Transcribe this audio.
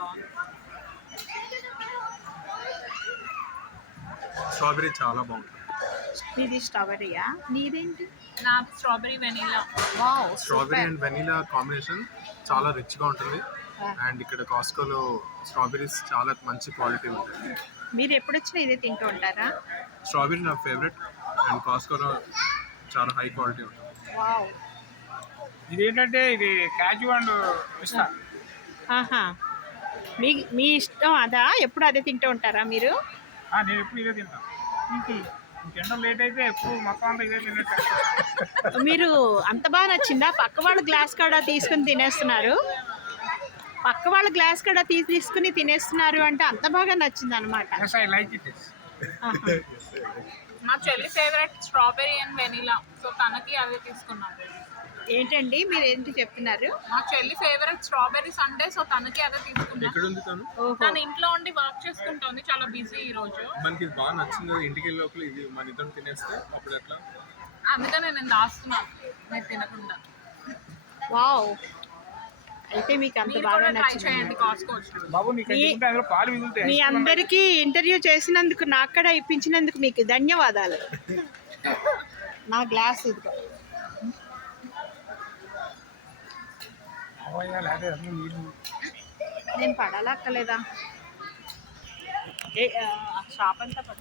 బాగుంది. స్ట్రాబెరీ చాలా బాగుంటుంది. నీది స్ట్రాబెరీయా? నీదేంటి? నాకు strawberry vanilla. Wow, strawberry super. And vanilla combination చాలా రిచ్గా ఉంటుంది. అండ్ ఇక్కడ కాస్కోలో స్ట్రాబెరీస్ చాలా మంచి క్వాలిటీ ఉంటుంది. మీరు ఎప్పుడు వచ్చినా ఇదే తింటూ ఉంటారా? స్ట్రాబెరీ నా ఫేవరెట్ అండ్ కాస్కోలో చాలా హై క్వాలిటీ ఉంటుంది. వావ్. ఇదేంటంటే ఇది కాజు అండ్ పిస్తా. ఆహా, మీ ఇష్టం అదా? ఎప్పుడు అదే తింటూ ఉంటారా మీరు? నేను ఎప్పుడు ఇదే తింటాను. తినడం లేట్ అయితే ఎప్పుడు మొత్తం అంతా ఇదే తిన్నట్టు. మీరు అంత బాగా నచ్చిందా? పక్క వాళ్ళ గ్లాస్ కాడ తీసుకుని తినేస్తున్నారు. పక్క వాళ్ళ గ్లాస్ కాడ తీసుకుని తినేస్తున్నారు అంటే అంత బాగా నచ్చింది అనమాట. Yes, I like it. మా చెల్లి favourite strawberry and vanilla, so తనకి అదే తీసుకున్నాను. ఏంటండి మీరు ఏంటి చెప్తున్నారు? మా చెల్లి ఫేవరెట్ స్ట్రాబెరీ సండే, సో తనకి అదే తీసుకున్నాను. ఎక్కడ ఉంది తను? ఓహో, తను ఇంట్లో ఉండి వర్క్ చేసుకుంటుంది, చాలా బిజీ ఈ రోజు. మనకి ఇది బాగా నచ్చింది కదా, ఇంటికి వెళ్ళే లోపల ఇది మన ఇద్దరం తినేస్తే అప్పుడు ఎట్లా? అందుకనే నేను దాస్తున్నాను మీరు తినకుండా. వావ్. అయితే మీకు అంత మీరు బాగా కూడా ట్రై నచ్చింది. చేయండి కాస్కో వచ్చినప్పుడు. బాబు నీకు ఎందుకుంటే అందులో పాలు మిగులుతాయి. మీ అందరికీ ఇంటర్వ్యూ చేసినందుకు, నాకు కూడా ఇప్పించినందుకు మీకు ధన్యవాదాలు. నా గ్లాస్ ఇదిగో. లేకపోతే అన్నీ నీళ్ళు. నేను పడాలా అక్కలేదా? షాప్ అంతా పడ